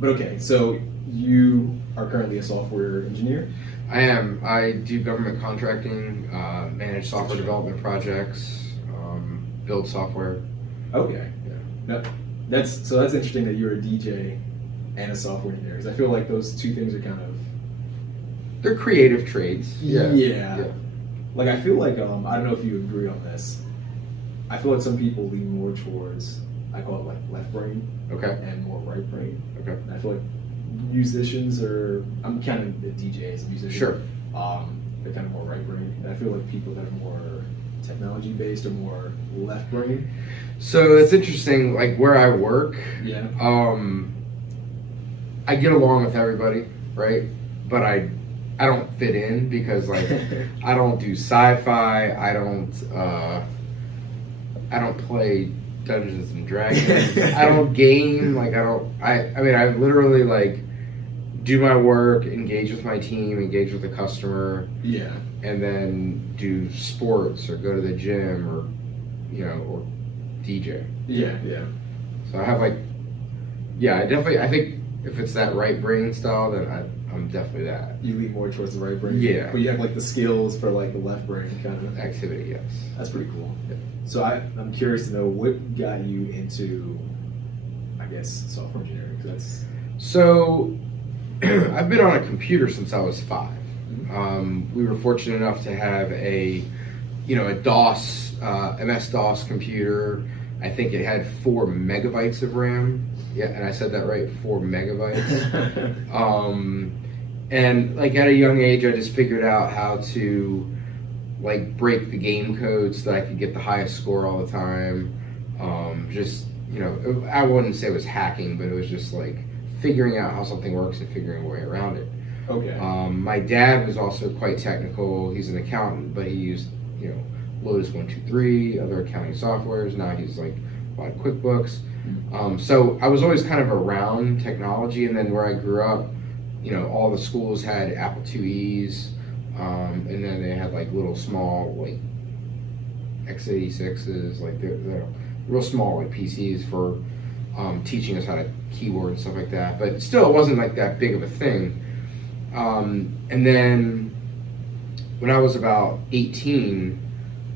But okay, so you are currently a software engineer? I am. I do government contracting, manage software development projects, build software. Okay. Yeah. That's interesting that you're a DJ and a software engineer, because I feel like those two things are kind of... They're creative trades. Yeah. Like, I feel like, I don't know if you agree on this, I feel like some people lean more towards, I call it like left brain, Okay. and more right brain. Okay. And I feel like musicians are, I'm kind of a DJ as a musician. Sure. They're kind of more right brain. And I feel like people that are more technology based are more left brain. So it's interesting, like where I work, Yeah. I get along with everybody, right? But I don't fit in because like I don't do sci-fi, I don't play Dungeons and Dragons, I don't game, like I mean I literally like do my work, engage with my team, engage with the customer, Yeah. and then do sports or go to the gym or or DJ. Yeah. So I have like, I think if it's that right brain style, then I'm definitely that. You lean more towards the right brain. Yeah. But you have like the skills for like the left brain kind of Activity, yes. That's pretty cool. Yeah. So I'm curious to know what got you into, I guess, software engineering. 'Cause that's... So I've been on a computer since I was 5. We were fortunate enough to have a DOS, MS-DOS computer. I think it had 4 megabytes of RAM. Yeah, and I said that right, 4 megabytes. And like at a young age, I just figured out how to like break the game code so that I could get the highest score all the time. I wouldn't say it was hacking, but it was just like figuring out how something works and figuring a way around it. Okay. My dad was also quite technical. He's an accountant, but he used, Lotus 123, other accounting softwares. Now he's like a lot of QuickBooks. So I was always kind of around technology, and then where I grew up, all the schools had Apple IIe's, and then they had like little small like x86s, like they're real small like PCs for teaching us how to keyboard and stuff like that. But still, it wasn't like that big of a thing. And then when I was about 18,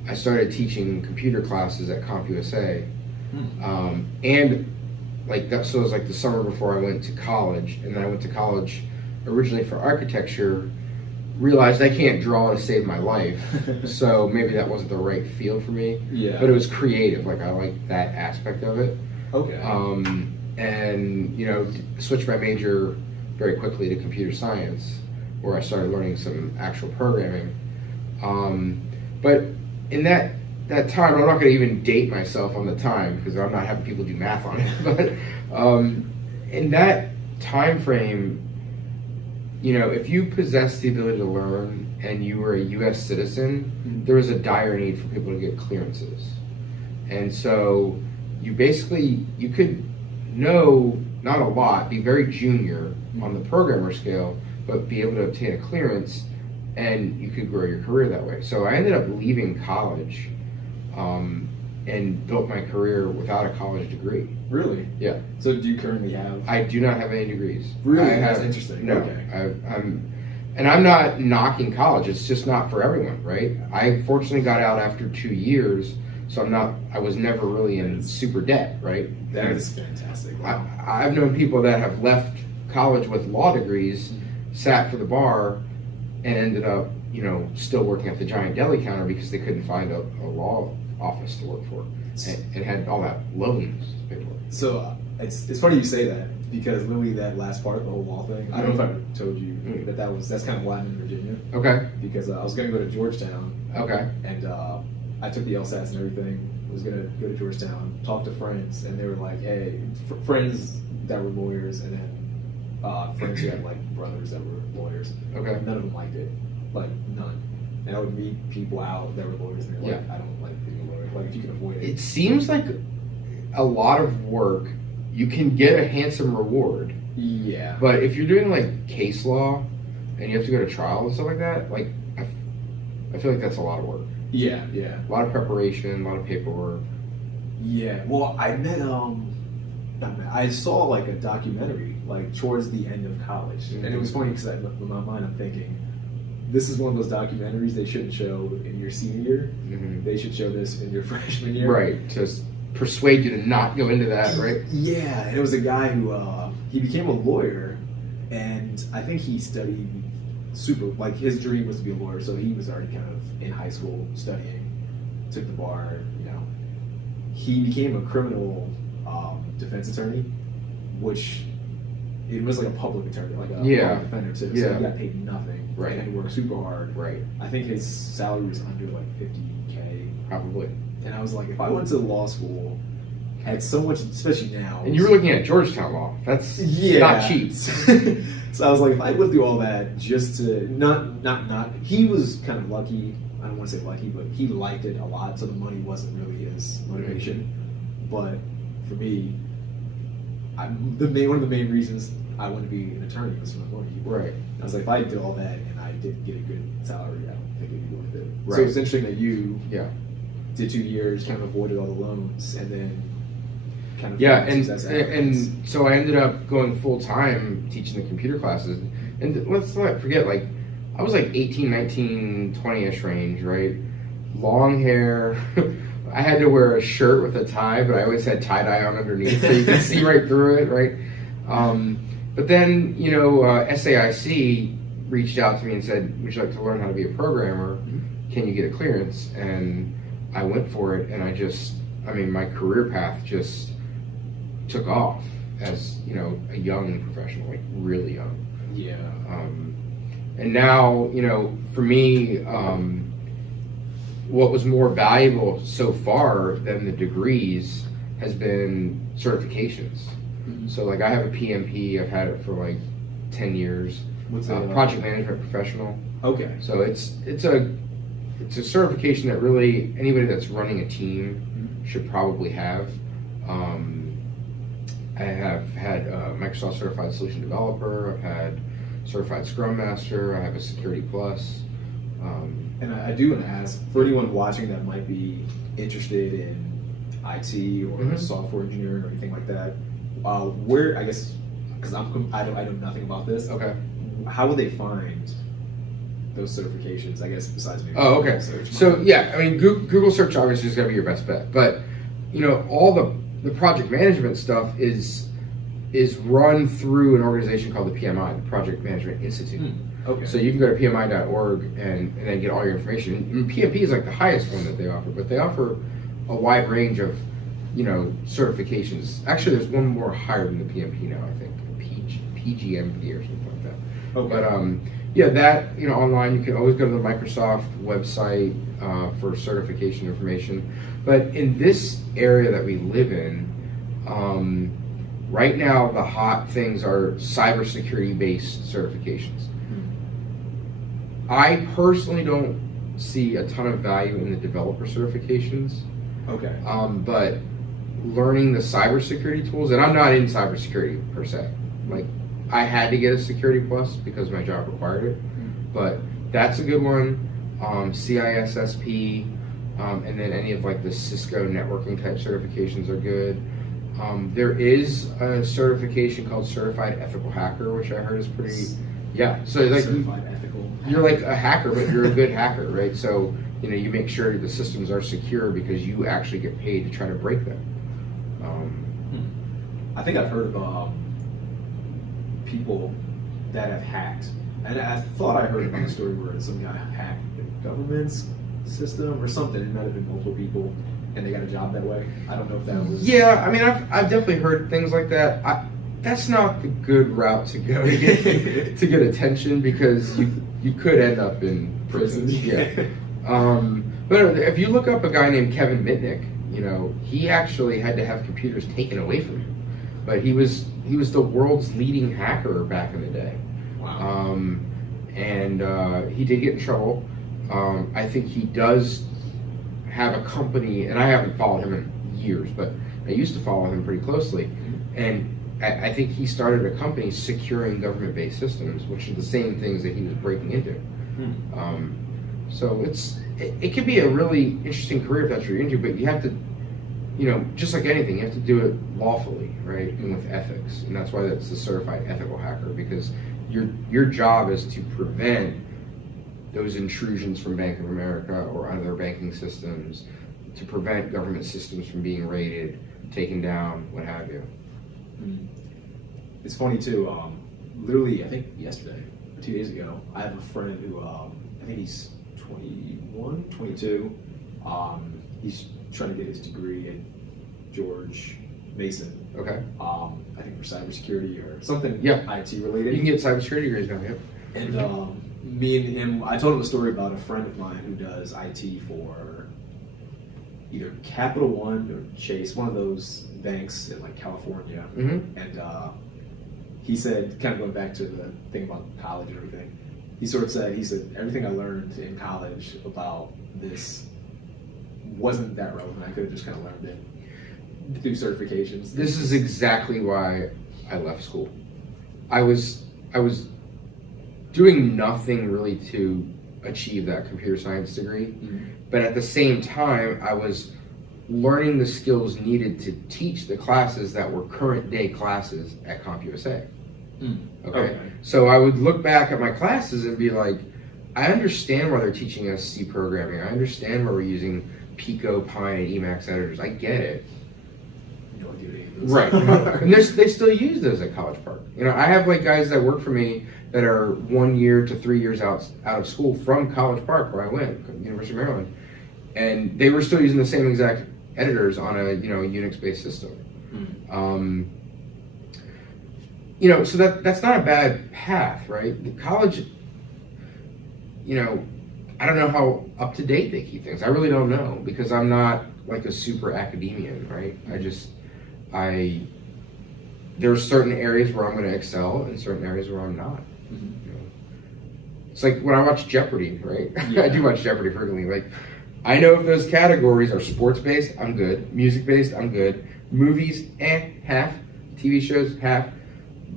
I started teaching computer classes at CompUSA. And like that, so it was like the summer before I went to college, and then I went to college originally for architecture, realized I can't draw to save my life, so maybe that wasn't the right field for me. Yeah. But it was creative, like I liked that aspect of it. Okay. And switched my major very quickly to computer science, where I started learning some actual programming. But in that time, I'm not going to even date myself on the time because I'm not having people do math on it. But in that time frame, if you possess the ability to learn and you were a U.S. citizen, there was a dire need for people to get clearances. And so you could know not a lot, be very junior on the programmer scale, but be able to obtain a clearance, and you could grow your career that way. So I ended up leaving college and built my career without a college degree. Really? Yeah. So do you currently have... I do not have any degrees. Really? That's interesting. No. Okay. I'm not knocking college. It's just not for everyone, right? I fortunately got out after 2 years, so I was never really in super debt, right? That is fantastic. Wow. I've known people that have left college with law degrees, sat for the bar, and ended up, still working at the giant deli counter because they couldn't find a law office to work for, and had all that loans to pay for. So it's funny you say that, because literally that last part, the whole law thing, I don't know if I told you that's kind of why I'm in Virginia. Okay. Because I was going to go to Georgetown. Okay. And I took the LSATs and everything. Was going to go to Georgetown, talk to friends, and they were like, hey, friends that were lawyers, and then friends who had like brothers that were lawyers. Okay. None of them liked it. Like, none. And I would meet people out that were lawyers, and they're like, I don't like being a lawyer. Like, if you can avoid it. It seems like a lot of work, you can get a handsome reward. Yeah. But if you're doing like case law and you have to go to trial and stuff like that, like I feel like that's a lot of work. Yeah. A lot of preparation, a lot of paperwork. Yeah. Well, I met I saw like a documentary like towards the end of college, and it was funny because in my mind I'm thinking, this is one of those documentaries they shouldn't show in your senior year. They should show this in your freshman year. Right, to persuade you to not go into that, right? Yeah, and it was a guy who he became a lawyer, and I think he studied like his dream was to be a lawyer, so he was already kind of in high school studying, took the bar, He became a criminal defense attorney, which it was like a public attorney, like a public defender too. So he got paid nothing, right? And he worked super hard, right? I think his salary was under like $50K, probably. And I was like, if I went to law school, had so much, especially now. And you were looking at Georgetown law. That's not cheap. So I was like, if I went through all that just to not, he was kind of lucky. I don't want to say lucky, but he liked it a lot, so the money wasn't really his motivation. But for me, one of the main reasons I wanted to be an attorney was for the money. Right. I was like, if I did all that and I didn't get a good salary, I don't think it'd be worth it. Right. So it's interesting that you did 2 years, kind of avoided all the loans, and then kind of and so I ended up going full time teaching the computer classes. And let's not forget, like, I was like 18, 19, 20-ish range, right? Long hair. I had to wear a shirt with a tie, but I always had tie-dye on underneath, so you could see right through it, right? But then, SAIC reached out to me and said, would you like to learn how to be a programmer? Can you get a clearance? And I went for it, and my career path just took off as, a young professional, like really young. Yeah. And now, for me, what was more valuable so far than the degrees has been certifications. So, like, I have a PMP. I've had it for like 10 years. What's a project management professional? Okay. So it's a certification that really anybody that's running a team should probably have. I have had Microsoft Certified Solution Developer. I've had Certified Scrum Master. I have a Security Plus. And I do want to ask, for anyone watching that might be interested in IT or software engineering or anything like that, where, I guess, because I know nothing about this. Okay. How would they find those certifications? I guess besides maybe. Oh, okay. So Google search obviously is going to be your best bet, but all the project management stuff is run through an organization called the PMI, the Project Management Institute. Okay. So you can go to PMI.org and then get all your information. And PMP is like the highest one that they offer, but they offer a wide range of certifications. Actually, there's one more higher than the PMP now, I think, PGMP or something like that. Okay. But online you can always go to the Microsoft website for certification information. But in this area that we live in, right now the hot things are cybersecurity based certifications. I personally don't see a ton of value in the developer certifications. Okay. But learning the cybersecurity tools, and I'm not in cybersecurity per se. Like, I had to get a Security Plus because my job required it. But that's a good one. CISSP, and then any of like the Cisco networking type certifications are good. There is a certification called Certified Ethical Hacker, which I heard is pretty. Yeah, so like you're like a hacker, but you're a good hacker, right? So you make sure the systems are secure because you actually get paid to try to break them. I think I've heard of people that have hacked, and I thought I heard about a story where some guy hacked the government's system or something. It might have been multiple people, and they got a job that way. I don't know if that was. Yeah, I mean, I've definitely heard things like that. That's not the good route to go to get attention, because you could end up in prison. Yeah. But if you look up a guy named Kevin Mitnick, he actually had to have computers taken away from him, but he was the world's leading hacker back in the day. Wow. And he did get in trouble. I think he does have a company, and I haven't followed him in years, but I used to follow him pretty closely, and I think he started a company securing government-based systems, which are the same things that he was breaking into. So it could be a really interesting career if that's what you're into, but you have to just like anything, you have to do it lawfully, right, and with ethics, and that's why that's the certified ethical hacker, because your job is to prevent those intrusions from Bank of America or other banking systems, to prevent government systems from being raided, taken down, what have you. It's funny too. Literally, I think yesterday or 2 days ago, I have a friend who I think he's 21, 22. He's trying to get his degree at George Mason. Okay. I think for cybersecurity or something. Yeah. IT related. You can get cybersecurity degrees now. Yep. And me and him, I told him a story about a friend of mine who does IT for either Capital One or Chase, one of those banks in like California. Mm-hmm. And he said, kind of going back to the thing about college and everything, he said everything I learned in college about this wasn't that relevant. I could have just kind of learned it through certifications. This is exactly why I left school. I was doing nothing really to achieve that computer science degree, but at the same time, I was learning the skills needed to teach the classes that were current day classes at CompUSA. Okay? So I would look back at my classes and be like, I understand why they're teaching us C programming. I understand why we're using Pico, Pine, and Emacs editors. I get it. Right. And they still use those at College Park. I have like guys that work for me that are 1 year to 3 years out of school from College Park, where I went, University of Maryland, and they were still using the same exact editors on a Unix-based system. So that's not a bad path, right? The college, I don't know how up to date they keep things. I really don't know, because I'm not like a super academician, right? There are certain areas where I'm going to excel and certain areas where I'm not. It's like when I watch Jeopardy, right? Yeah. I do watch Jeopardy frequently. Like, I know if those categories are sports-based, I'm good. Music-based, I'm good. Movies, half. TV shows, half.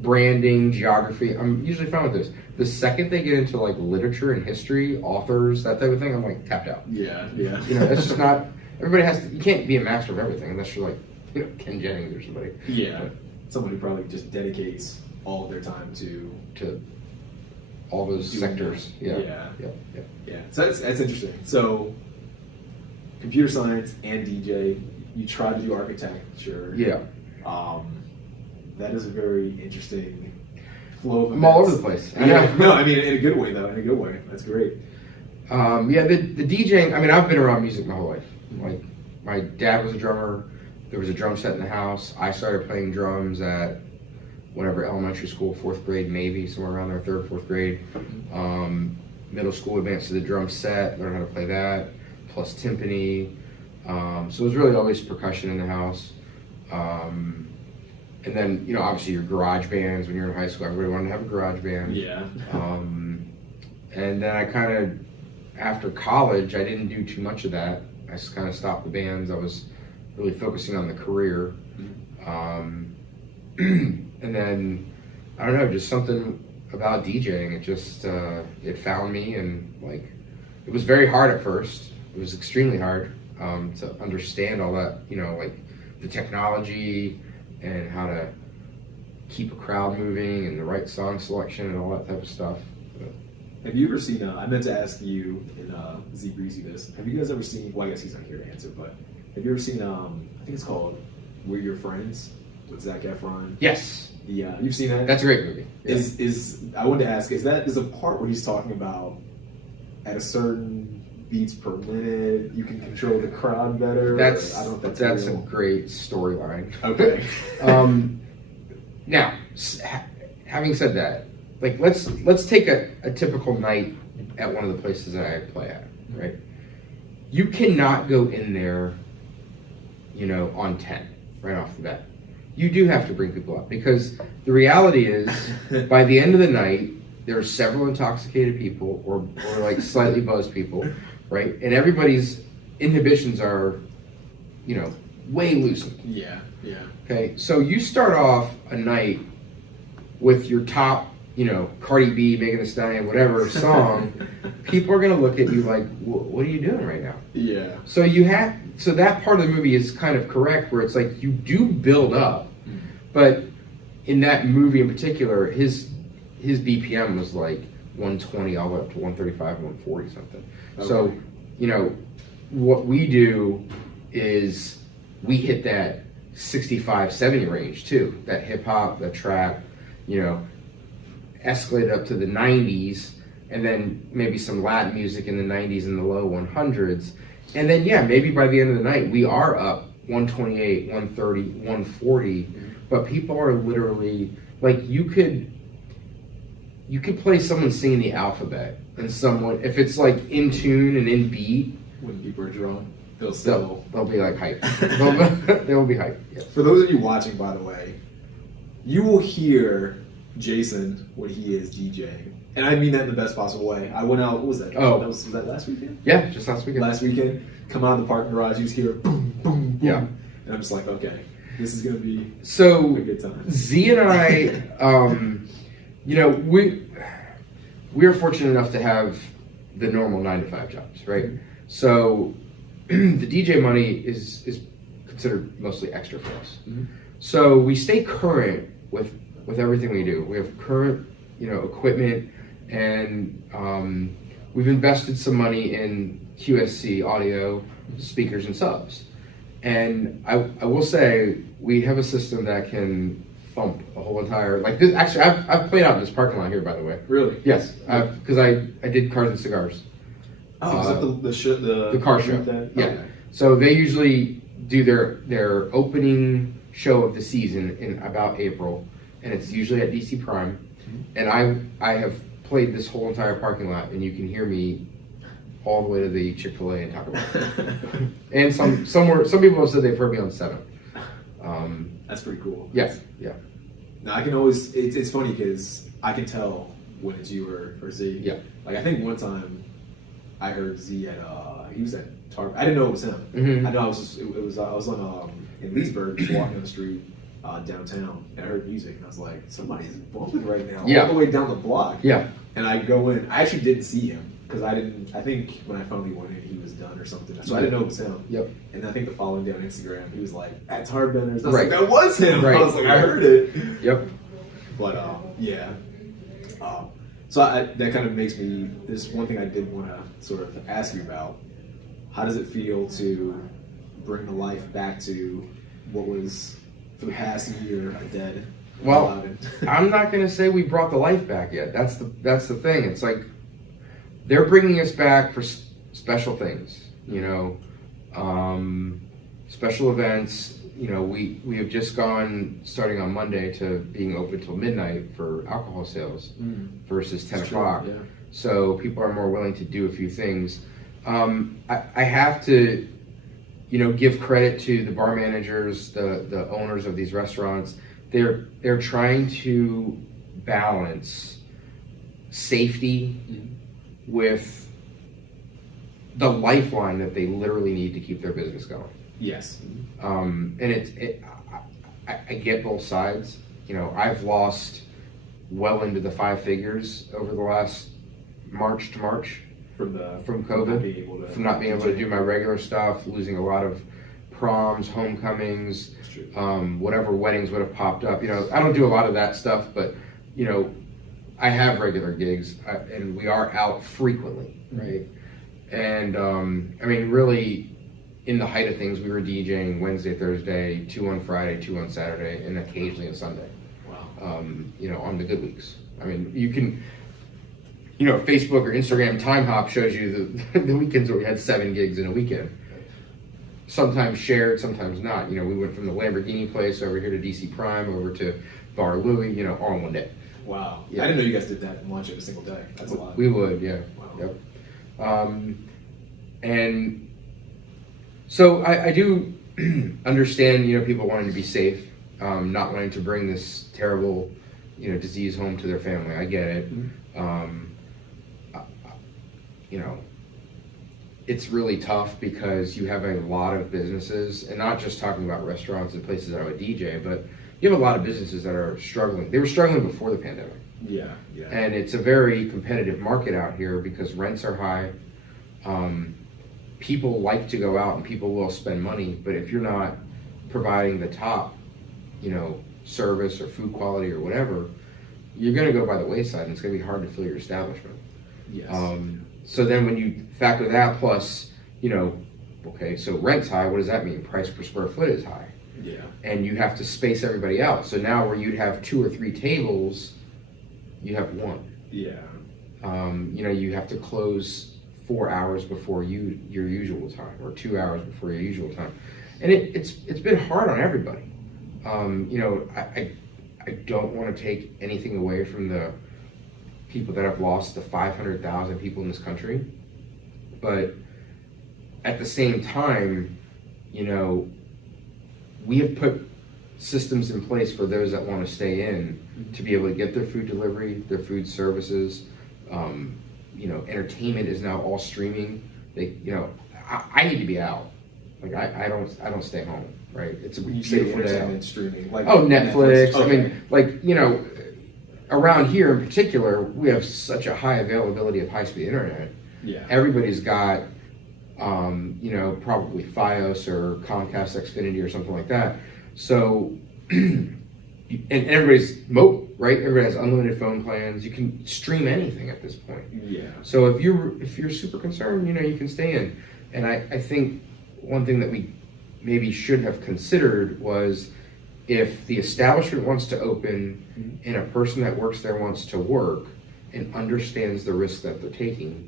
Branding, geography, I'm usually fine with this. The second they get into like literature and history, authors, that type of thing, I'm like tapped out. Yeah. That's just not. Everybody has to. You can't be a master of everything unless you're like, Ken Jennings or somebody. Yeah. Somebody probably just dedicates all of their time to all those sectors. Yeah. So that's interesting. So, computer science and DJ, you try to do architecture. Yeah. That is a very interesting flow of events. I'm all over the place. Yeah. No, I mean in a good way though. In a good way. That's great. The DJing. I mean, I've been around music my whole life. Like, my dad was a drummer. There was a drum set in the house. I started playing drums at whatever, elementary school, 4th grade, maybe somewhere around there, 3rd, 4th grade. Middle school, advanced to the drum set, learned how to play that, plus timpani. So it was really always percussion in the house. And then, obviously your garage bands. When you're in high school, everybody wanted to have a garage band. Yeah. And then I kind of, after college, I didn't do too much of that. I just kind of stopped the bands. I was really focusing on the career. And then, I don't know, just something about DJing. It just, it found me, and like, it was very hard at first. It was extremely hard to understand all that, like the technology and how to keep a crowd moving and the right song selection and all that type of stuff. Have you ever seen, I meant to ask you in Z Breezy this, have you guys ever seen, well I guess he's not here to answer, but have you ever seen, I think it's called We're Your Friends with Zac Efron? Yes. Yeah, you've seen that? That's a great movie. Yeah. I wanted to ask, is a part where he's talking about at a certain beats per minute, you can control the crowd better? That's I don't know if that's real. a great storyline. Okay. Now, having said that, like let's take a typical night at one of the places that I play at, right? You cannot go in there, on 10 right off the bat. You do have to bring people up, because the reality is, by the end of the night, there are several intoxicated people or like slightly buzzed people, right? And everybody's inhibitions are, way loosened. Yeah. Okay, so you start off a night with your top you know, Cardi B, Megan Thee Stallion, whatever song, people are going to look at you like, what are you doing right now? Yeah. So so that part of the movie is kind of correct, where it's like you do build up, but in that movie in particular, his BPM was like 120 all the way up to 135, 140 something. Okay. So, you know, what we do is we hit that 65, 70 range too. That hip hop, that trap, you know, escalated up to the 90s, and then maybe some Latin music in the 90s and the low 100s. And then, yeah, maybe by the end of the night, we are up 128, 130, 140, but people are literally, like, you could play someone singing the alphabet, and someone, if it's like in tune and in beat, when people are drunk, they'll be like hype. They'll be hype. Yeah. For those of you watching, by the way, you will hear Jason when he is DJing, and I mean that in the best possible way. I went out. What was that? Was that last weekend? Yeah, just last weekend. Last weekend, come out of the parking garage, you just hear boom, boom, boom, yeah, and I'm just like, okay, this is gonna be a good time. Z and I, you know, we're fortunate enough to have the normal 9-to-5 jobs, right? So the DJ money is considered mostly extra for us. So we stay current with everything we do. We have current, you know, equipment, and we've invested some money in QSC audio, speakers, and subs. And I will say we have a system that can thump a whole entire, like this. Actually, I've played out in this parking lot here, by the way. Really? Yes, because I did Cars and Cigars. Oh, is that the car show? Yeah. Okay. So they usually do their opening show of the season in about April, and it's usually at DC Prime. And I have played this whole entire parking lot, and you can hear me all the way to the Chick-fil-A and Taco Bell. And some people have said they've heard me on 7. That's pretty cool. Yes. Yeah. Now I can always. It's funny because I can tell when it's you or Z. Yeah. Like I think one time I heard Z at he was at Target. I didn't know it was him. Mm-hmm. I know I was on in Leesburg, just walking down the street downtown, and I heard music, and I was like, somebody's bumping right now, all the way down the block. Yeah. And I go in. I actually didn't see him because I think when I finally went in, he was done or something. So I didn't know it was him. Yep. And I think the following day on Instagram, he was like, at Tarbenders. I was right. like, that was him. Right. I was like, I heard it. Yep. But yeah. So that kind of makes me. There's one thing I did want to sort of ask you about. How does it feel to bring the life back to what was for the past year a dead? Well, I'm not going to say we brought the life back yet. That's the thing. It's like they're bringing us back for special things, you know, special events. You know, we have just gone, starting on Monday, to being open till midnight for alcohol sales versus 10 o'clock. Yeah. So people are more willing to do a few things. I have to, you know, give credit to the bar managers, the owners of these restaurants. They're trying to balance safety with the lifeline that they literally need to keep their business going. Yes. And I get both sides. You know, I've lost well into the 5 figures over the last March to March from COVID, from not being able to do my regular stuff, losing a lot of proms, homecomings, whatever weddings would have popped up. You know, I don't do a lot of that stuff, but you know, I have regular gigs, and we are out frequently, right? And I mean, really, in the height of things, we were DJing Wednesday, Thursday, 2 on Friday, 2 on Saturday, and occasionally on Sunday. Wow. You know, on the good weeks. I mean, you can, you know, Facebook or Instagram time hop shows you the weekends where we had 7 gigs in a weekend. Sometimes shared, sometimes not. You know, we went from the Lamborghini place over here to DC Prime, over to Bar Louie, you know, all in one day. Wow. Yeah. I didn't know you guys did that and launch it a single day. That's a lot. We would, yeah. Wow. Yep. And so I do understand, you know, people wanting to be safe, not wanting to bring this terrible, you know, disease home to their family. I get it. You know, it's really tough because you have a lot of businesses, and not just talking about restaurants and places that I would DJ, but you have a lot of businesses that are struggling. They were struggling before the pandemic. Yeah. And it's a very competitive market out here because rents are high. People like to go out and people will spend money, but if you're not providing the top, service or food quality or whatever, you're going to go by the wayside, and it's going to be hard to fill your establishment. Yes. So then when you factor that plus, okay, so rent's high, what does that mean? Price per square foot is high. Yeah. And you have to space everybody out. So now where you'd have 2 or 3 tables, you have 1. Yeah. You have to close 4 hours before your usual time, or 2 hours before your usual time. And it's been hard on everybody. I don't want to take anything away from the people that have lost, the 500,000 people in this country. But at the same time, we have put systems in place for those that want to stay in to be able to get their food delivery, their food services. Entertainment is now all streaming. I need to be out. Like I don't stay home, right? It's a When you say beautiful day out. entertainment streaming, like Netflix. Okay. I mean, around here in particular, we have such a high availability of high-speed internet. Yeah. Everybody's got, probably Fios or Comcast Xfinity or something like that. So, and everybody's mobile, right? Everybody has unlimited phone plans. You can stream anything at this point. Yeah. So if you're super concerned, you can stay in. And I think one thing that we maybe should have considered was if the establishment wants to open and a person that works there wants to work and understands the risk that they're taking,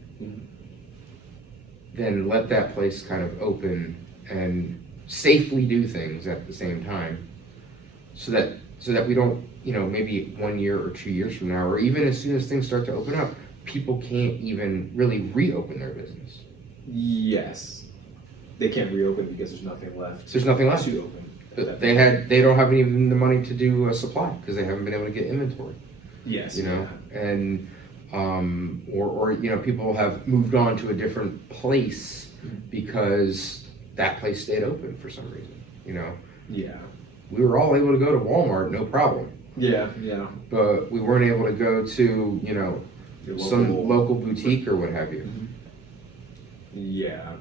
then let that place kind of open and safely do things at the same time so that we don't, maybe 1 year or 2 years from now, or even as soon as things start to open up, people can't even really reopen their business. Yes. They can't reopen because there's nothing left. There's nothing left to open. They don't have even the money to do a supply because they haven't been able to get inventory. Yes. And or people have moved on to a different place because that place stayed open for some reason. Yeah. We were all able to go to Walmart, no problem. Yeah. But we weren't able to go to some local boutique or what have you. Yeah.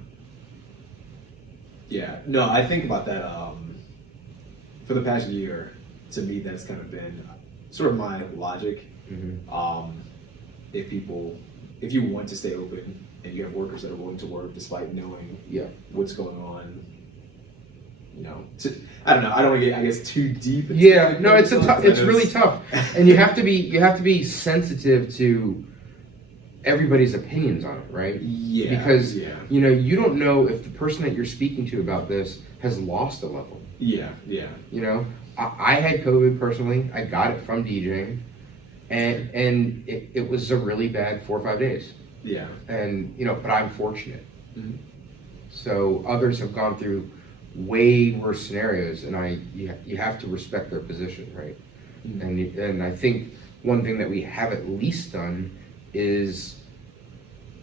No, I think about that. For the past year, to me, that's kind of been sort of my logic. If you want to stay open and you have workers that are willing to work despite knowing what's going on, I don't know. I don't want to get, I guess, too deep. It's really tough, and you have to be sensitive to everybody's opinions on it, right? Yeah. Because you don't know if the person that you're speaking to about this has lost a level. Yeah. I had COVID personally. I got it from DJing, and it was a really bad 4 or 5 days. Yeah. And but I'm fortunate. So others have gone through way worse scenarios, and you have to respect their position, right? And I think one thing that we have at least done is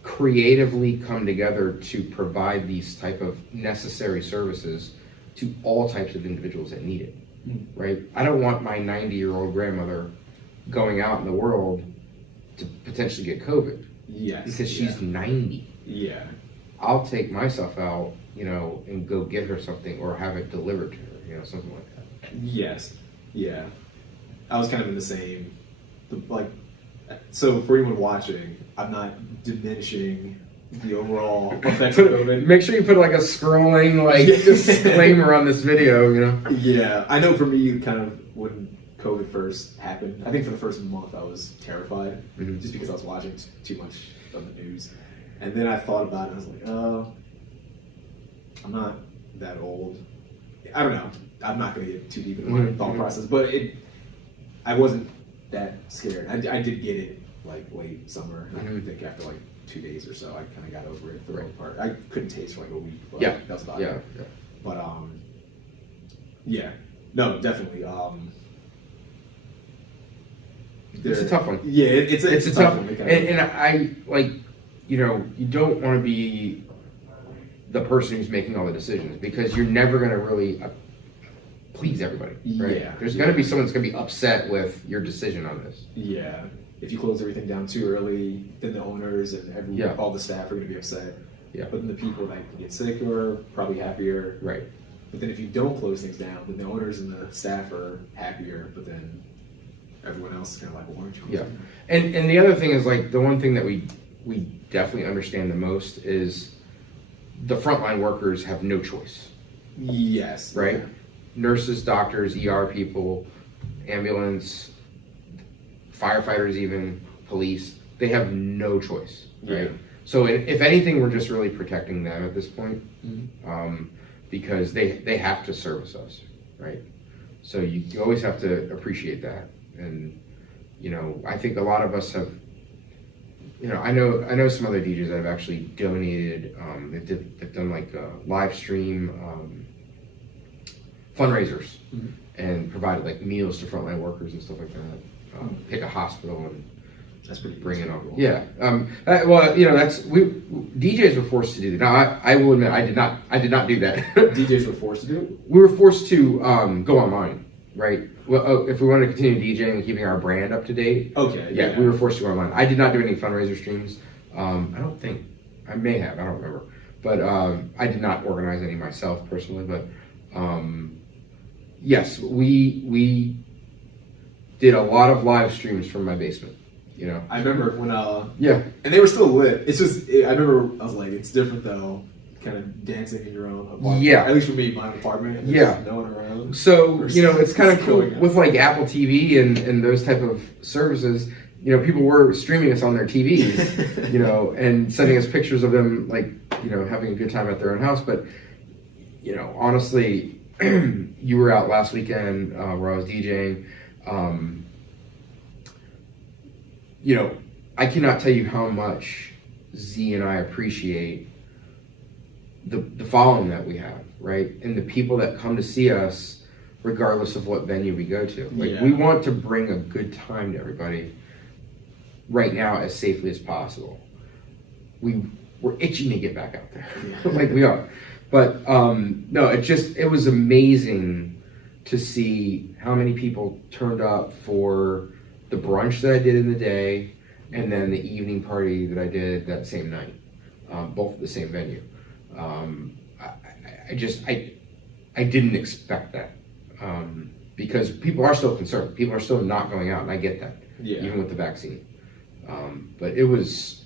creatively come together to provide these type of necessary services to all types of individuals that need it, right? I don't want my 90-year-old grandmother going out in the world to potentially get COVID. Yes. Because she's 90. Yeah. I'll take myself out, and go get her something or have it delivered to her, something like that. Yes. Yeah. I was kind of in the same, so for anyone watching, I'm not diminishing the overall effects of COVID. Make sure you put a scrolling disclaimer on this video, Yeah, I know for me, kind of when COVID first happened, I think for the first month I was terrified, just because I was watching too much of the news. And then I thought about it, and I was like, oh, I'm not that old. I don't know. I'm not going to get too deep into my thought process, but I wasn't that scared. I did get it late summer. I think after 2 days or so, I kind of got over it for the most part. I couldn't taste for a week, but that was about it. Yeah. But no, definitely. It's a tough one. Yeah, it's a tough one. And I you don't want to be the person who's making all the decisions because you're never going to really please everybody, right? Yeah. There's got to be someone that's going to be upset with your decision on this. Yeah. If you close everything down too early, then the owners and all the staff are going to be upset. Yeah. But then the people that can get sick are probably happier. Right. But then if you don't close things down, then the owners and the staff are happier. But then everyone else is kind of like, well, why aren't you closing down? And the other thing is, like, the one thing that we definitely understand the most is the frontline workers have no choice. Yes. Right? Yeah. Nurses, doctors, ER people, ambulance, firefighters, even police, they have no choice, right? Yeah. So if anything, we're just really protecting them at this point, Mm-hmm. because they have to service us, right? So you always have to appreciate that. And, you know, I think a lot of us have, you know, I know some other DJs that have actually donated, they've done like live stream fundraisers, Mm-hmm. and provided like meals to frontline workers and stuff like that. Pick a hospital and That's pretty bring it on. cool. Yeah. Well, you know, DJs were forced to do that. Now, I will admit, I did not do that. DJs were forced to do it? We were forced to go online, right? Well, if we wanted to continue DJing and keeping our brand up to date. Okay. Yeah, we were forced to go online. I did not do any fundraiser streams. I don't think, I may have, I don't remember. But I did not organize any myself personally. But yes, we did a lot of live streams from my basement. You know, I remember when yeah, and they were still lit. It's just I remember I was like, it's different though, kind of dancing in your own apartment. Yeah. At least for me, my own apartment. And Yeah. there's no one around. So, you know, it's kind of cool Going on. with like Apple TV and those type of services. You know, people were streaming us on their TVs, you know, and sending us pictures of them, like, you know, having a good time at their own house. But, you know, honestly, you were out last weekend where I was DJing. You know, I cannot tell you how much Z and I appreciate the following that we have, right? And the people that come to see us regardless of what venue we go to. Like, Yeah. we want to bring a good time to everybody right now as safely as possible. We're itching to get back out there. Yeah. Like we are. But no, it was amazing to see how many people turned up for the brunch that I did in the day and then the evening party that I did that same night, both at the same venue. I didn't expect that, because people are still concerned. People are still not going out, and I get that, even with the vaccine. But it was,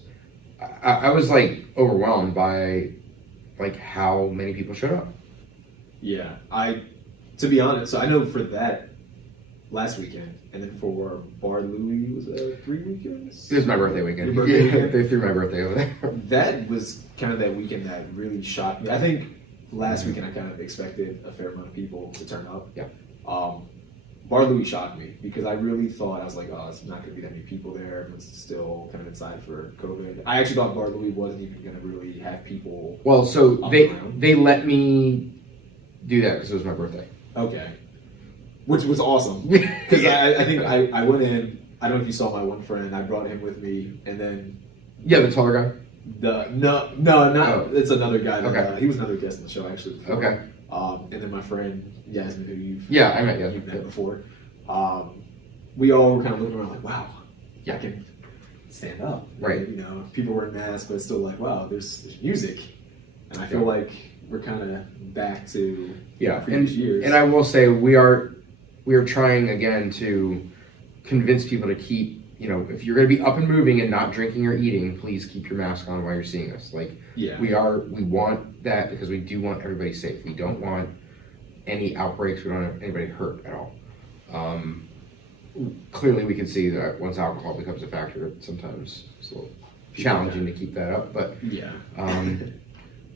I was like overwhelmed by like how many people showed up. Yeah, to be honest, so I know for that last weekend, and then for Bar Louie, was it 3 weekends? It was my birthday weekend. Your birthday weekend? They threw my birthday over there. That was kind of that weekend that really shocked me. I think last weekend I kind of expected a fair amount of people to turn up. Yeah. Bar Louie shocked me because I really thought, I was like, oh, it's not going to be that many people there. Everyone's still kind of inside for COVID. I actually thought Bar Louie wasn't even going to really have people. Well, so up they around. they let me do that because it was my birthday. Okay. Which was awesome. Because Yeah. I think I went in, I don't know if you saw my one friend, I brought him with me, and then Yeah, the taller guy. it's another guy. That, Okay. he was another guest on the show actually. Before. Okay. And then my friend Yasmin, who you've I met Yasmin. you've met before. We all were kind of looking around like, wow, I can stand up. Right. You know, people wearing masks, but it's still like, wow, there's music, and I feel like we're kind of back to previous years. And I will say we are trying again to convince people to keep, you know, if you're going to be up and moving and not drinking or eating, please keep your mask on while you're seeing us. Like, we want that because we do want everybody safe. We don't want any outbreaks. We don't want anybody hurt at all. Clearly we can see that once alcohol becomes a factor, sometimes it's a little challenging to keep that up, but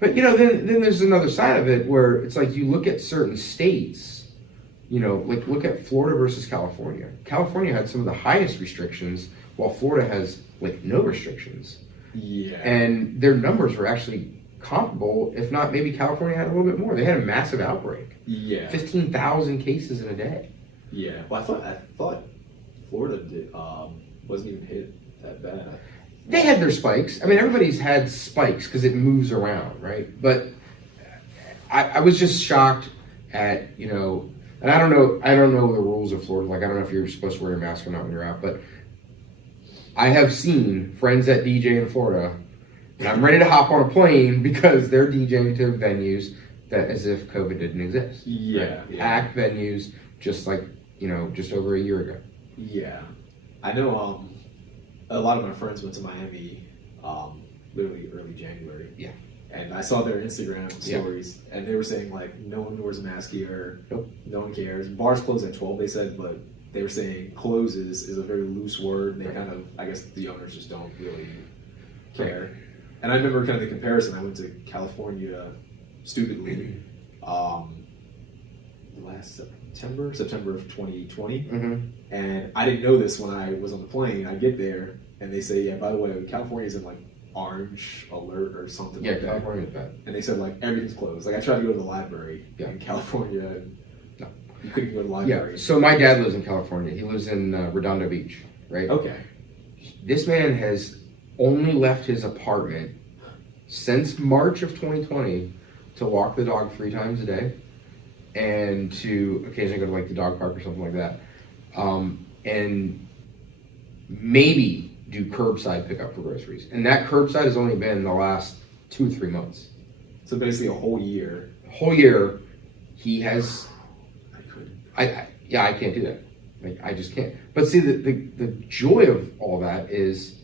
but you know, then there's another side of it where it's like you look at certain states, you know, like look at Florida versus California. California had some of the highest restrictions while Florida has like no restrictions. Yeah. And their numbers were actually comparable, if not maybe California had a little bit more. They had a massive outbreak. Yeah. 15,000 cases in a day. Yeah. Well, I thought Florida wasn't even hit that bad. They had their spikes. I mean, everybody's had spikes because it moves around, right? But I was just shocked at, you know, and I don't know the rules of Florida. Like, I don't know if you're supposed to wear a mask or not when you're out, but I have seen friends that DJ in Florida, and I'm ready to hop on a plane because they're DJing to venues that as if COVID didn't exist. Yeah, right? Packed venues, just like, just over a year ago. Yeah, I know. A lot of my friends went to Miami, literally early January. Yeah. And I saw their Instagram stories, and they were saying like, no one wears a mask here. Nope. No one cares. Bars close at 12, they said, but they were saying closes is a very loose word, and they kind of, I guess the owners just don't really care. Right. And I remember kind of the comparison. I went to California stupidly last September of 2020, and I didn't know this when I was on the plane. I get there, and they say, yeah, by the way, California's in like orange alert or something like that. Yeah, California's bad. And they said like everything's closed. Like I tried to go to the library in California, and you couldn't go to the library. Yeah, so my dad lives in California. He lives in Redondo Beach, right? Okay. This man has only left his apartment since March of 2020 to walk the dog 3 times a day and to occasionally go to like the dog park or something like that. And maybe do curbside pickup for groceries. And that curbside has only been the last 2 or 3 months. So basically a whole year. He has... I can't do that. Like, I just can't. But see, the joy of all that is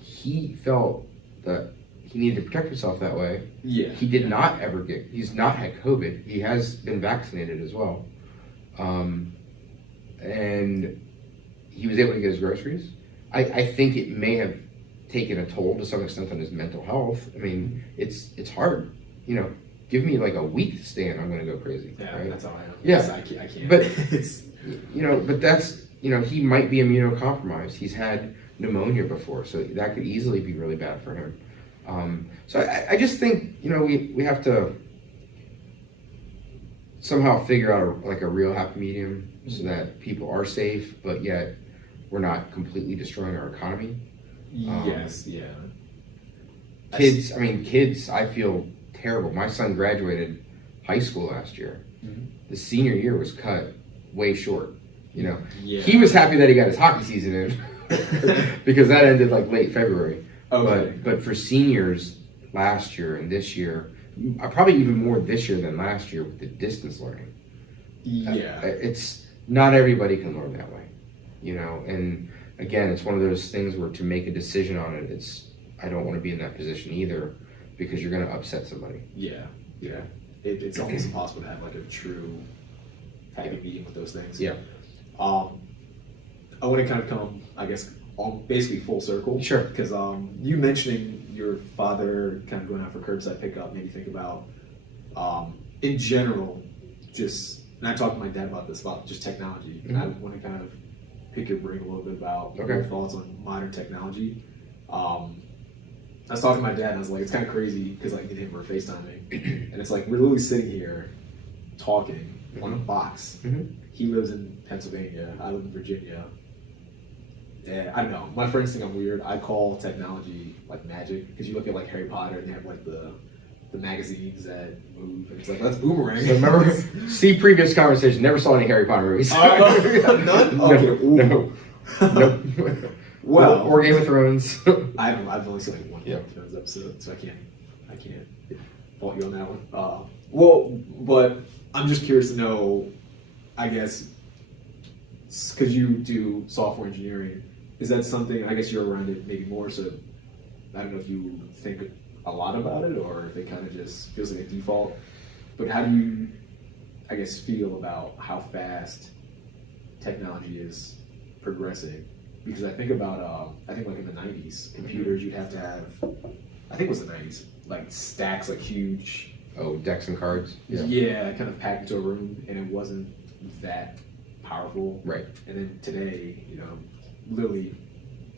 he felt that he needed to protect himself that way. Yeah. He did not ever he's not had COVID. He has been vaccinated as well. And he was able to get his groceries. I think it may have taken a toll to some extent on his mental health. I mean, it's hard. Give me like a week to stay and I'm going to go crazy. Yeah, right? that's how I am. Yeah, I can't. But it's but that's he might be immunocompromised. He's had pneumonia before, so that could easily be really bad for him. So I just think we have to somehow figure out a real happy medium so that people are safe, but yet we're not completely destroying our economy. Yes, yeah. Kids, I feel terrible. My son graduated high school last year. Mm-hmm. The senior year was cut way short. Yeah. He was happy that he got his hockey season in because that ended like late February. Okay. But for seniors last year and this year, probably even more this year than last year with the distance learning. Yeah. It's not everybody can learn that way, and again, it's one of those things where to make a decision on it, I don't want to be in that position either because you're going to upset somebody. Yeah. It's almost impossible to have like a true happy medium with those things. Yeah. I want to kind of come, I guess, basically full circle. Sure. Because you mentioning your father kind of going out for curbside pickup made me think about, in general, and I talked to my dad about this, about just technology. And I want to kind of pick your brain a little bit about your thoughts on modern technology. I was talking to my dad and I was like, it's kind of crazy because like me and him were FaceTiming. And it's like, we're literally sitting here talking on a box. He lives in Pennsylvania. I live in Virginia. And I don't know. My friends think I'm weird. I call technology like magic because you look at like Harry Potter and they have like the magazines that move. And it's like, that's Boomerang. So remember, see previous conversation. Never saw any Harry Potter movies. None? Okay. No. Nope. Well, or Game of Thrones. I've only seen like one Game of Thrones episode, so I can't fault you on that one. But I'm just curious to know, I guess, because you do software engineering, is that something, I guess you're around it maybe more, so I don't know if you think a lot about it or if it kind of just feels like a default, but how do you, I guess, feel about how fast technology is progressing? Because I think about, like in the 90s, computers, you'd have to have, I think it was the 90s, like stacks, like huge. Oh, decks and cards? Yeah, kind of packed into a room, and it wasn't that powerful. Right. And then today, literally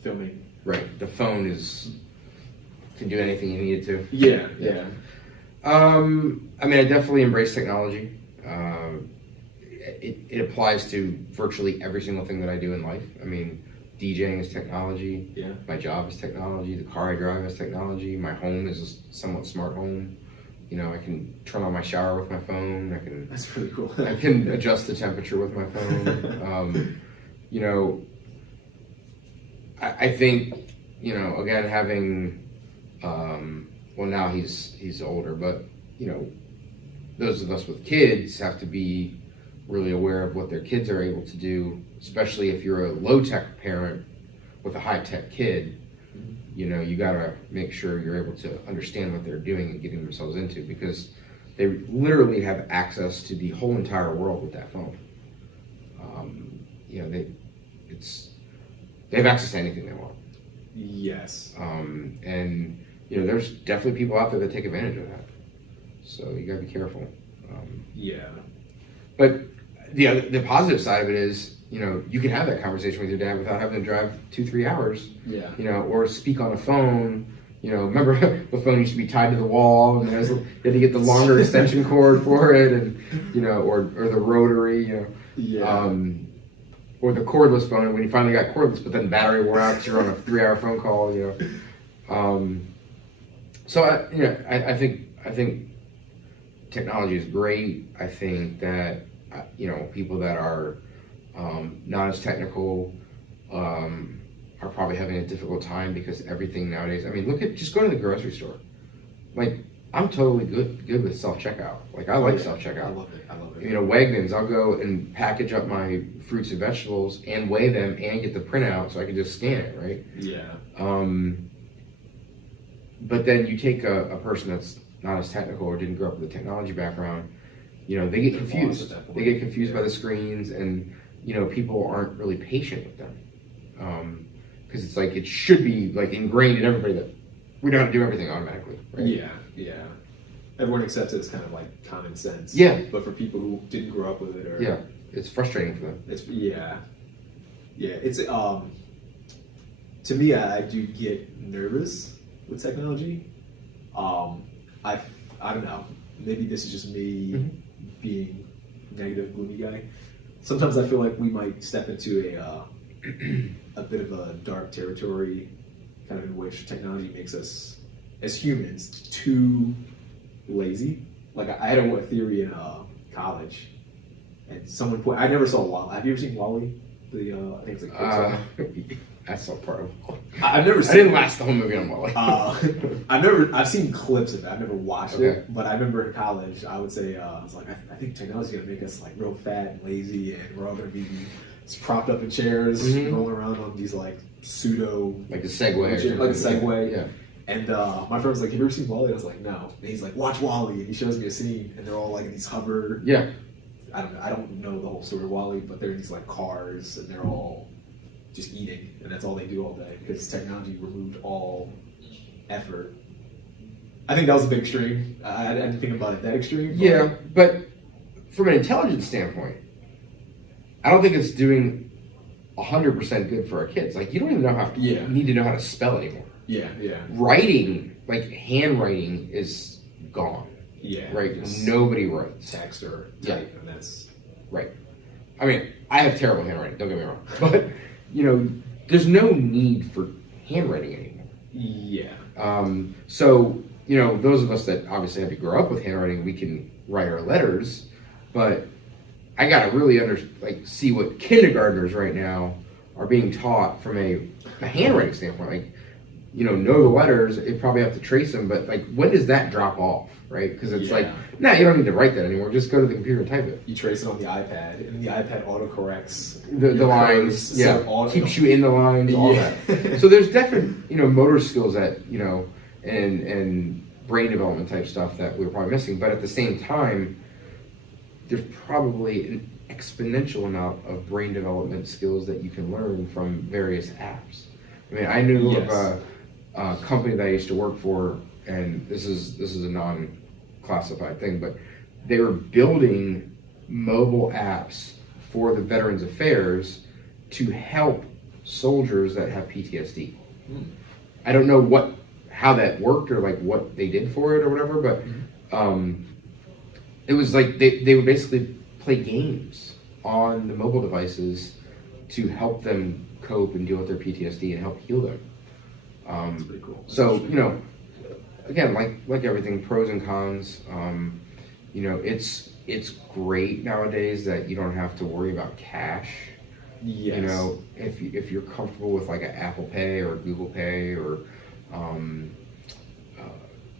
filming. Right. The phone can do anything you need it to. Yeah. I definitely embrace technology. It applies to virtually every single thing that I do in life. DJing is technology. Yeah. My job is technology. The car I drive is technology. My home is a somewhat smart home. You know, I can turn on my shower with my phone. That's pretty cool. I can adjust the temperature with my phone. You know, I think, you know, again, having, well, now he's older, but, you know, those of us with kids have to be really aware of what their kids are able to do, especially if you're a low-tech parent with a high-tech kid. You know, you gotta make sure you're able to understand what they're doing and getting themselves into, because they literally have access to the whole entire world with that phone. You know, they have access to anything they want. Yes. And you know, there's definitely people out there that take advantage of that. So you gotta be careful. Yeah. But the positive side of it is, you know, you can have that conversation with your dad without having to drive 2-3 hours. Yeah. You know, or speak on a phone. You know, remember the phone used to be tied to the wall, and you had to get the longer extension cord for it, and you know, or the rotary. You know. Yeah. Or the cordless phone when you finally got cordless, but then the battery wore out because you're on a 3-hour phone call. You know. So I think technology is great. I think that you know, people that are not as technical are probably having a difficult time because everything nowadays. I mean, just go to the grocery store. Like, I'm totally good with self-checkout. Like, I like self-checkout. I love it. You know, Wegmans, I'll go and package up my fruits and vegetables and weigh them and get the printout so I can just scan it, right? Yeah. But then you take a person that's not as technical or didn't grow up with a technology background, you know, they get confused. They get confused by the screens, and, you know, people aren't really patient with them. Because it's like, it should be like ingrained in everybody that we know how to do everything automatically, right? Yeah. Everyone accepts it as kind of like common sense. Yeah. But for people who didn't grow up with it, or it's frustrating for them. It's It's to me, I do get nervous with technology. I don't know. Maybe this is just me being negative, gloomy guy. Sometimes I feel like we might step into a bit of a dark territory, kind of in which technology makes us, as humans, too lazy. Like, I had a theory in college, and someone I never saw WALL-E. Have you ever seen WALL-E? I think it's like Pixar. I saw part of WALL-E. I've never seen I didn't last the whole movie on WALL-E. I've seen clips of it. I've never watched it, but I remember in college, I would say, I was like, I think technology is gonna make us like real fat and lazy, and we're all gonna be propped up in chairs, rolling around on these like pseudo, like a Segway, like a Segway. Yeah. And my friend was like, "Have you ever seen WALL-E?" I was like, "No." And he's like, "Watch WALL-E," and he shows me a scene, and they're all like in these hover. Yeah. I don't know the whole story of WALL-E, but they're in these like cars, and they're all just eating, and that's all they do all day because technology removed all effort. I think that was a big extreme. I didn't think about it that extreme. Yeah, but from an intelligence standpoint, I don't think it's doing 100% good for our kids. Like, you don't even know how you need to know how to spell anymore. Yeah. Writing, like handwriting, is gone. Yeah. Right. Nobody writes text or type, and that's right. I mean, I have terrible handwriting. Don't get me wrong, but you know, there's no need for handwriting anymore. Yeah. So, you know, those of us that obviously had to grow up with handwriting, we can write our letters, but I gotta really see what kindergartners right now are being taught from a handwriting standpoint. Like, you know the letters, you probably have to trace them, but like, when does that drop off, right? Because it's like, nah, you don't need to write that anymore. Just go to the computer and type it. You trace it on the iPad, and the iPad autocorrects the lines, keeps you in the lines, all that. So there's definite, motor skills that, and brain development type stuff that we're probably missing. But at the same time, there's probably an exponential amount of brain development skills that you can learn from various apps. I mean, I knew of a company that I used to work for, and this is a non-classified thing, but they were building mobile apps for the Veterans Affairs to help soldiers that have PTSD. I don't know how that worked or like what they did for it or whatever, but it was like they would basically play games on the mobile devices to help them cope and deal with their PTSD and help heal them. That's pretty cool. So, again, like everything, pros and cons. You know, it's great nowadays that you don't have to worry about cash. Yes. You know, if you're comfortable with like an Apple Pay or Google Pay or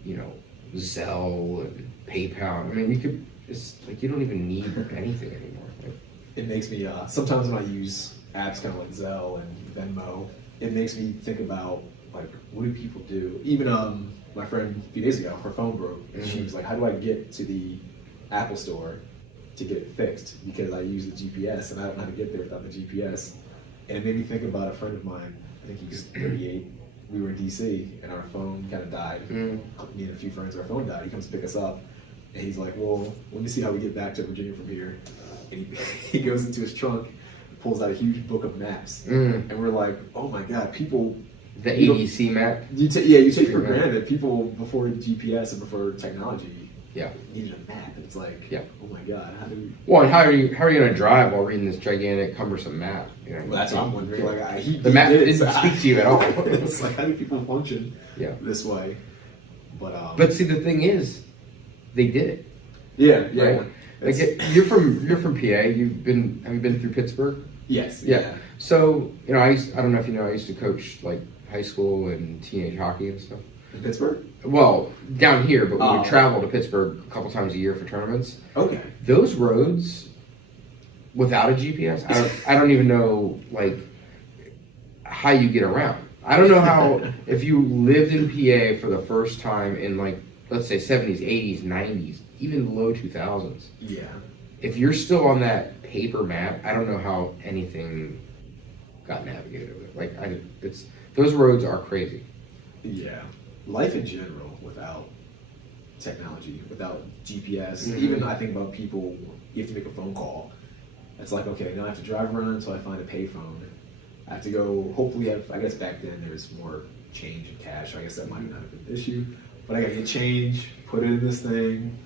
you know, Zelle and PayPal. I mean, you could. It's like you don't even need anything anymore. Like, it makes me sometimes when I use apps kind of like Zelle and Venmo, it makes me think about like what do people do? Even my friend a few days ago, her phone broke, and she was like, "How do I get to the Apple Store to get it fixed? Because I use the GPS and I don't know how to get there without the GPS." And it made me think about a friend of mine. I think he's 38. We were in DC and our phone kind of died. Me and a few friends, our phone died. He comes to pick us up. And he's like, well, let me see how we get back to Virginia from here. And he goes into his trunk, pulls out a huge book of maps. And we're like, oh my God, people... The AEC map? You take for granted. People before GPS and before technology needed a map. And it's like, oh my God, how do we... Well, and how are you going to drive while reading this gigantic, cumbersome map? You know, well, that's what I'm wondering. Like, the map didn't speak to you at all. It's like, how do people function this way? But see, the thing is, they did it. Yeah. Right? Like you're from PA. Have you been through Pittsburgh? Yes. Yeah. So you know, I don't know if you know, I used to coach like high school and teenage hockey and stuff. In Pittsburgh? Well, down here, but we would travel to Pittsburgh a couple times a year for tournaments. Okay. Those roads, without a GPS, I don't even know like how you get around. I don't know how if you lived in PA for the first time in like, let's say 70s, 80s, 90s, even low 2000s. Yeah. If you're still on that paper map, I don't know how anything got navigated with. Like, those roads are crazy. Yeah. Life in general without technology, without GPS. Even I think about people, you have to make a phone call. It's like, okay, now I have to drive around until I find a payphone. I have to go, hopefully, I guess back then there's more change in cash. I guess that might not have been an issue. But I gotta get change, put it in this thing.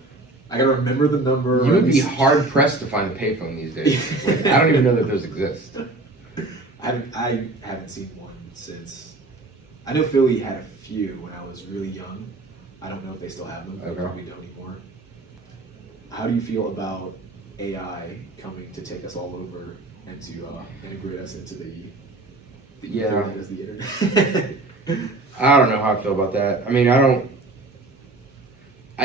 I gotta remember the number. You would be hard pressed to find a payphone these days. Like, I don't even know that those exist. I haven't seen one since. I know Philly had a few when I was really young. I don't know if they still have them. They probably don't anymore. How do you feel about AI coming to take us all over and to integrate us into the internet as the internet? I don't know how I feel about that. I mean, I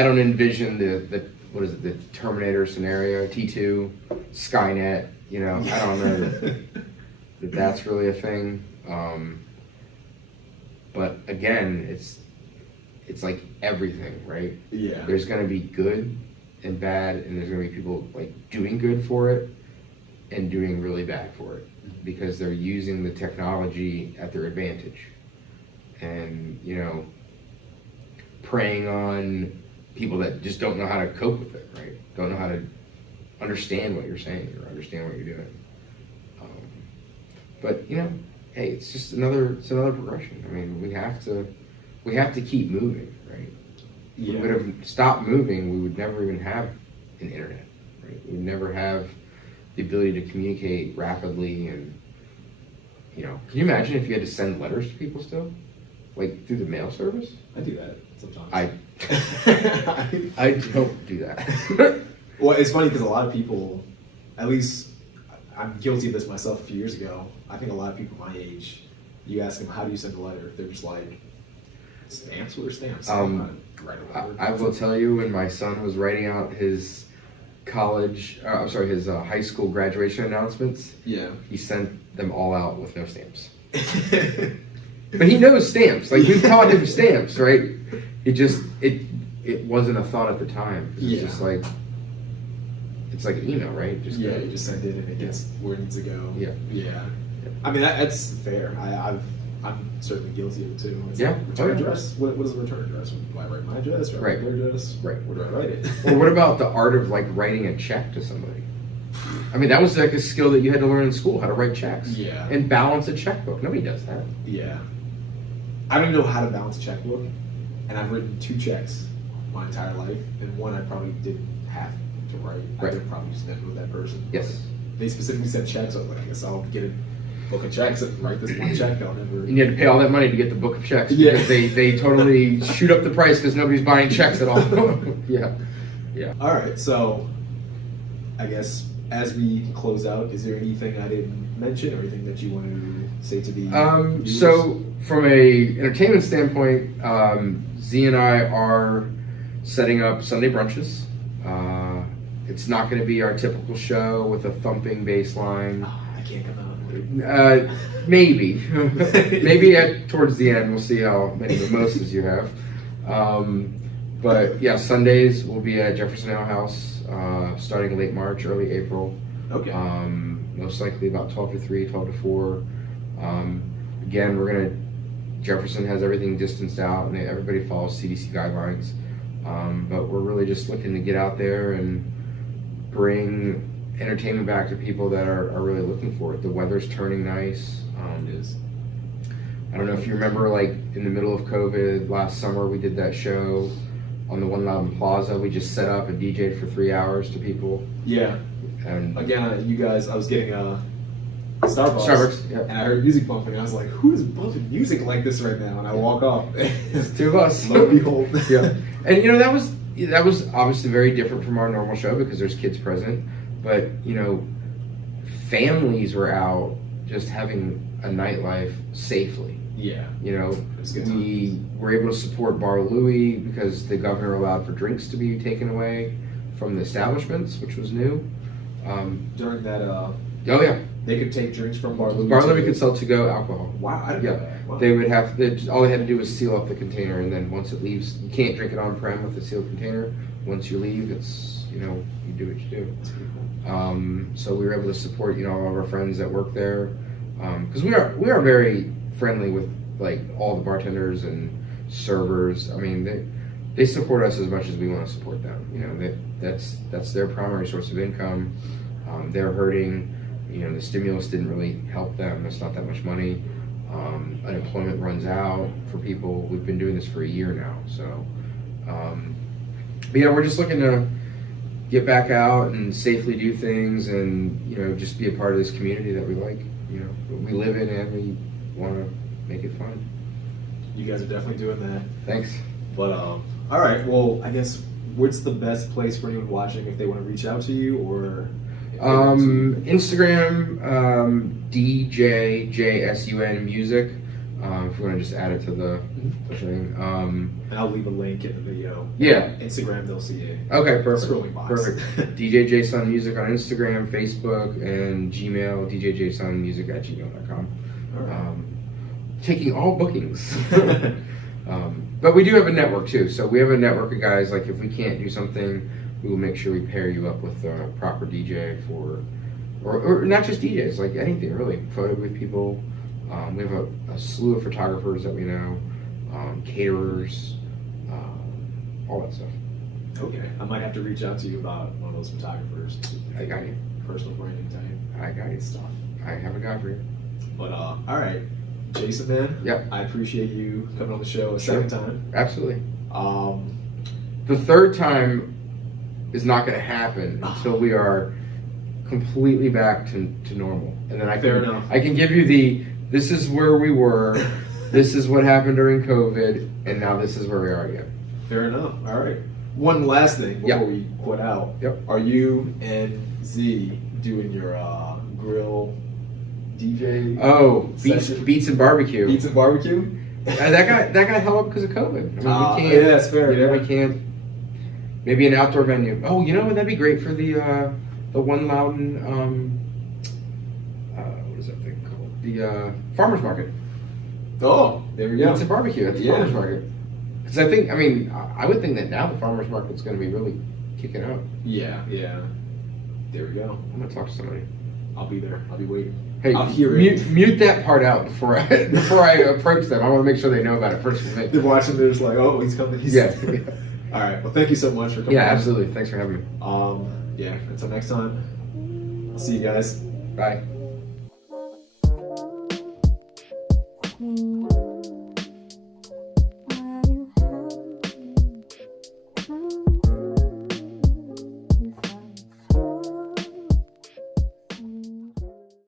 don't envision the what is it, the Terminator scenario, T2, Skynet. You know, I don't know that that's really a thing. But again, it's like everything, right? Yeah. There's going to be good and bad, and there's going to be people like doing good for it and doing really bad for it because they're using the technology at their advantage. And, you know, preying on people that just don't know how to cope with it, right? Don't know how to understand what you're saying or understand what you're doing. But, you know, hey, it's just another progression. I mean, we have to keep moving, right? If we would have stopped moving, we would never even have an internet, right? We would never have the ability to communicate rapidly and, you know, can you imagine if you had to send letters to people still? Like through the mail service? I do that sometimes. I don't do that. Well, it's funny because a lot of people, at least I'm guilty of this myself a few years ago. I think a lot of people my age, you ask them, how do you send a letter? They're just like, stamps? What are stamps? I will tell you, when my son was writing out his his high school graduation announcements, he sent them all out with no stamps. But he knows stamps. Like, we've taught him stamps, right? It wasn't a thought at the time. It's just like, it's like an email, right? You just send it and it gets where it needs to go. Yeah. I mean, that's fair. I'm certainly guilty of it too. It's like, return address? What is a return address? Do I write my address? Do I write their address? Right. Where do I write it? Or what about the art of like writing a check to somebody? I mean, that was like a skill that you had to learn in school, how to write checks. Yeah. And balance a checkbook. Nobody does that. Yeah. I don't even know how to balance a checkbook, and I've written 2 checks my entire life, and one I probably didn't have to write. I probably just never know that person. Yes. They specifically said checks, so I was like, I guess I'll get it book of checks and write this one check. Don't ever. And you had to pay all that money to get the book of checks Yeah. because they totally shoot up the price because nobody's buying checks at all. Yeah. All right, so I guess as we close out, is there anything I didn't mention or anything that you want to say to the viewers? So from a entertainment standpoint, Z and I are setting up Sunday brunches. It's not going to be our typical show with a thumping bass line. Oh, I can't come out. Maybe towards the end we'll see how many mimosas you have. But yeah, Sundays will be at Jefferson Ale House starting late March, early April. Okay. Most likely about 12 to 3, 12 to 4. Again, Jefferson has everything distanced out and everybody follows CDC guidelines. But we're really just looking to get out there and bring entertainment back to people that are really looking for it. The weather's turning nice. It is. I don't know if you remember, like in the middle of COVID last summer, we did that show on the One Loudoun Plaza. We just set up and DJ'd for 3 hours to people. Yeah. And Again, you guys, I was getting Starbucks, yeah. and I heard music bumping. And I was like, "Who is bumping music like this right now?" And I walk up. It's two of us. Lo and behold. Yeah. And that was obviously very different from our normal show because there's kids present. But families were out just having a nightlife safely. Yeah. It's good We were able to support Bar Louie because the governor allowed for drinks to be taken away from the establishments, which was new. During that, Oh yeah, they could take drinks from Bar Louie. Bar Louie could sell to-go alcohol. Wow, I didn't know that. Wow. They would all they had to do was seal up the container, and then once it leaves, you can't drink it on-prem with a sealed container. Once you leave, it's, you do what you do. That's pretty cool. So we were able to support, all of our friends that work there. Because we are very friendly with, like, all the bartenders and servers. I mean, they support us as much as we want to support them. That's their primary source of income. They're hurting. The stimulus didn't really help them. It's not that much money. Unemployment runs out for people. We've been doing this for a year now. So, but yeah, we're just looking to get back out and safely do things and, just be a part of this community that we like, we live in and we want to make it fun. You guys are definitely doing that. Thanks. But, all right, well, I guess what's the best place for anyone watching if they want to reach out to you or... Instagram, djjsunmusic. If you want to just add it to the thing. And I'll leave a link in the video. Yeah. Instagram, they'll see it. Okay, perfect. Scrolling box. Perfect. DJ Jsun Music on Instagram, Facebook, and Gmail, djjsunmusic@gmail.com. All right. Taking all bookings. But we do have a network too. So we have a network of guys, like if we can't do something, we will make sure we pair you up with a proper DJ or not just DJs, like anything really. Photo booth people. We have a slew of photographers that we know, caterers, all that stuff. Okay. I might have to reach out to you about one of those photographers. I got you. Personal branding type. I got you. Stuff. I have a guy for you. But, all right. Jason, man. Yep. I appreciate you coming on the show a second time. Absolutely. The The third time is not going to happen until we are completely back to normal. And then Fair enough. I can give you this is where we were, this is what happened during COVID, and now this is where we are again. Fair enough. All right. One last thing before we quit out. Yep. Are you and Z doing your grill DJ? Oh, session? beats and barbecue. Beats and barbecue? That got held up because of COVID. I mean, we can't. Yeah, that's fair. We can't. Maybe an outdoor venue. Oh, that'd be great for the One Loudoun. What is that thing called? The farmers market. Oh, there we go. Beats and barbecue at the farmers market. Because I would think that now the farmers market's going to be really kicking up. Yeah. There we go. I'm gonna talk to somebody. I'll be there. I'll be waiting. Hey, I'll hear it. Mute that part out before I approach them. I want to make sure they know about it first for me. They're watching. They're just like, oh, he's coming. Yeah. All right. Well, thank you so much for coming. Yeah, on. absolutely. Thanks for having me. Yeah. Until next time. I'll see you guys. Bye.